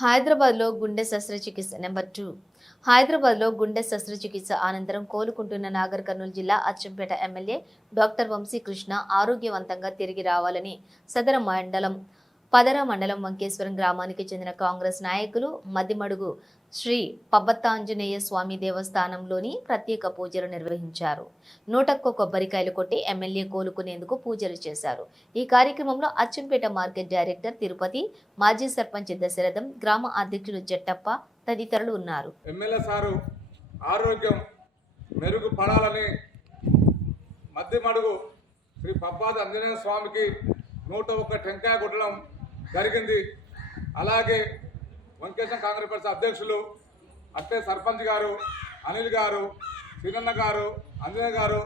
హైదరాబాద్లో గుండె శస్త్రచికిత్స నెంబర్ టూ. హైదరాబాద్లో గుండె శస్త్రచికిత్స అనంతరం కోలుకుంటున్న నాగర్ కర్నూలు జిల్లా అచ్చంపేట ఎమ్మెల్యే డాక్టర్ వంశీకృష్ణ ఆరోగ్యవంతంగా తిరిగి రావాలని సదర మండలం పదర మండలం వంకేశ్వరం గ్రామానికి చెందిన కాంగ్రెస్ నాయకులు మద్దిమడుగు శ్రీ పబ్బత్తాంజనేయ స్వామి దేవస్థానంలోని ప్రత్యేక పూజలు నిర్వహించారు. నూటక్కో కొబ్బరికాయలు కొట్టి ఎమ్మెల్యే కోలుకునేందుకు పూజలు చేశారు. ఈ కార్యక్రమంలో అచ్చంపేట మార్కెట్ డైరెక్టర్ తిరుపతి మాజీ సర్పంచ్ దశరథం గ్రామ అధ్యక్షుడు జట్టప్ప తదితరులు ఉన్నారు. ఎమ్మెల్యే సారు ఆరోగ్యం మెరుగుపడాలని మధ్యమడుగు శ్రీ పబ్బాది ఆంజనేయ స్వామికి నూట ఒక్క టెంకాయ కొట్టడం జరిగింది. అలాగే వంకేశం కాంగ్రెస్ పార్టీ అధ్యక్షులు అట్టే సర్పంచ్ గారు అనిల్ గారు సీనన్న గారు అంజనయ్య గారు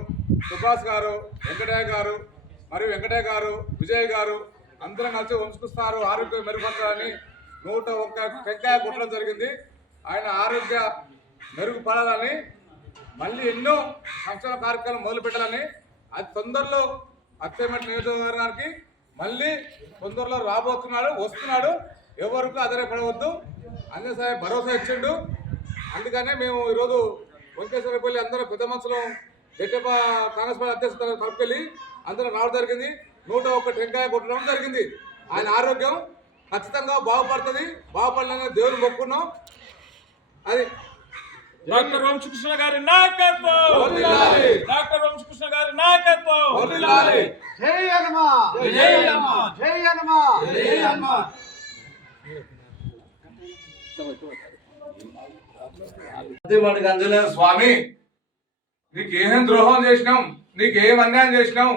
సుభాష్ గారు వెంకటయ్య గారు మరియు వెంకటయ్య గారు విజయ్ గారు అందరం కలిసి వంచుకుస్తారు ఆరోగ్యం మెరుగుపరచాలని నూట ఒక్క టెంకాయ కొట్టడం జరిగింది. ఆయన ఆరోగ్య మెరుగుపడాలని మళ్ళీ ఎన్నో సంక్షేమ కార్యక్రమాలు మొదలుపెట్టాలని అది తొందరలో అత్తేమటి నియోజకవర్గానికి మళ్ళీ తొందరలో రాబోతున్నాడు వస్తున్నాడు. ఎవరికి ఆధారపడవద్దు అందరి సార్ భరోసా ఇచ్చిండు. అందుకనే మేము ఈరోజు వెంకటేశ్వరపల్లి అందరూ పెద్ద మనసులో జట్టప్ప కాంగ్రెస్ పార్టీ అధ్యక్షులు కలుపుకెళ్ళి అందరూ రావడం జరిగింది. నూట ఒక్క టెంకాయ కొట్టడం జరిగింది. ఆయన ఆరోగ్యం ఖచ్చితంగా బాగుపడుతుంది. బాగుపడాలని దేవుని మొక్కున్నాం. అది డాక్టర్ వంశకృష్ణ గారి నాయకత్వం. డాక్టర్ వంశకృష్ణ గారి నాయకత్వం. జై హనుమా. జై హనుమా. జై హనుమా. జై హనుమా. గంజల స్వామి నీకేం ద్రోహం చేసినాం నీకేం అన్యాయం చేసినావు?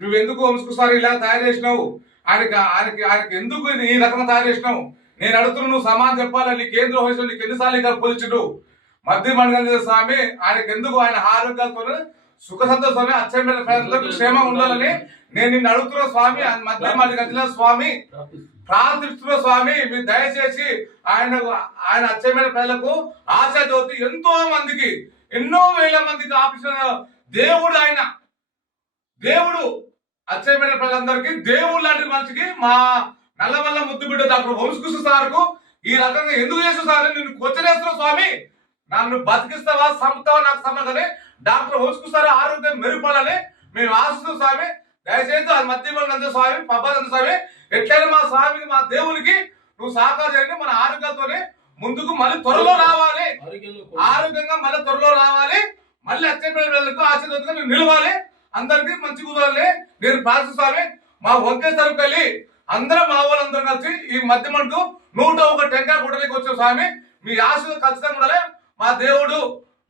నువ్వెందుకు వంశకుసారి ఇలా తయారు చేసినావు? ఆయనకి ఆయనకి ఆయనకి ఎందుకు ఈ రకంగా తయారు చేసినావు? నేను అడుగుతున్నా నువ్వు సమానం చెప్పాలి? నీకేం ద్రోహం చేసినావు? నీకు ఎన్నిసార్లు ఇక్కడ పోల్చుడు మద్ది గంజల స్వామి ఆయనకి ఎందుకు ఆయన ఆరోగ్యాలతో సుఖ సంతోషాన్ని అచ్చమైన ప్రజలకు క్షేమం ఉండాలని నేను నిన్ను అడుగుతున్న స్వామి మధ్య గంజల స్వామి ప్రార్థిస్తున్న స్వామి మీరు దయచేసి ఆయన ఆయన అచ్చమైన ప్రజలకు ఆశ జ్యోతి ఎంతో మందికి ఎన్నో వేల మందికి ఆపించిన దేవుడు ఆయన. దేవుడు అచ్చమైన ప్రజలందరికీ దేవుడు లాంటి మనిషికి మా నల్లవల్ల ముద్దు బిడ్డ డాక్టర్ వంశకృష్ణ సార్కు ఈ రకంగా ఎందుకు చేస్తున్నారు సార్? నిన్ను కొచ్చరేస్తున్నావు స్వామి నన్ను బతికిస్తావా చంపుతావా నాకు సంబంధం డాక్టర్ సార్ ఆరోగ్యం మెరుగుపడాలని మేము ఆశిస్తున్నాం స్వామి. దయచేసి అది మధ్య స్వామి పబ్బానంద స్వామి. ఎట్లయినా మా స్వామికి మా దేవునికి నువ్వు సహకారం చేయండి మన ఆరోగ్యంతోనే ముందుకు మళ్ళీ త్వరలో రావాలి. ఆరోగ్యంగా మళ్ళీ త్వరలో రావాలి. మళ్ళీ అత్యంత ఆశీర్వాదంగా నువ్వు నిలవాలి. అందరికి మంచి కుదరాలి. నేను ప్రార్థిస్తాను మా ఒకే తరపు వెళ్ళి అందరం మా వాళ్ళందరూ కలిసి ఈ మధ్య మనకు నూట ఒక టెంకాయ గుడ్డలకి వచ్చే స్వామి. మీ ఆశీర్వాదం ఖచ్చితంగా ఉండాలి. మా దేవుడు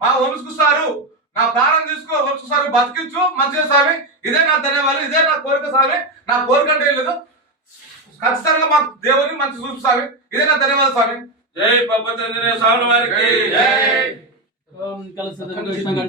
మా వంశకుస్తారు నా ప్రాణం తీసుకో వంశకుస్తారు బతికించు మంచిగా స్వామి. ఇదే నా ధన్యవాదాలు ఇదే నా కోరిక స్వామి. నా కోరిక అంటే లేదు. ఖచ్చితంగా మాకు దేవుని మంచి చూపు స్వామి. ఇదే నా ధన్యవాదాలు స్వామి. జై పబ్బతంజనేయ స్వామి వారికి.